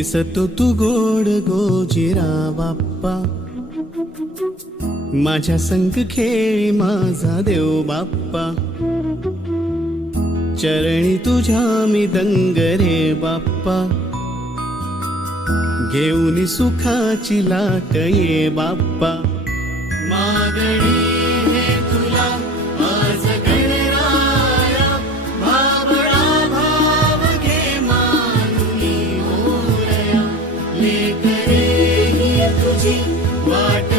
दिसतो तू गोड गोजिरा बाप्पा, माझ्या संग खेळी माझा देव बाप्पा, चरणी तुझ्या मी दंग रे बाप्पा, घेऊन सुखाची लाट ये बाप्पा, मागणी हे तुला आज गणराया, भावळा भाव घे मानुनी मोरया, लेकरे ही तुझी वाट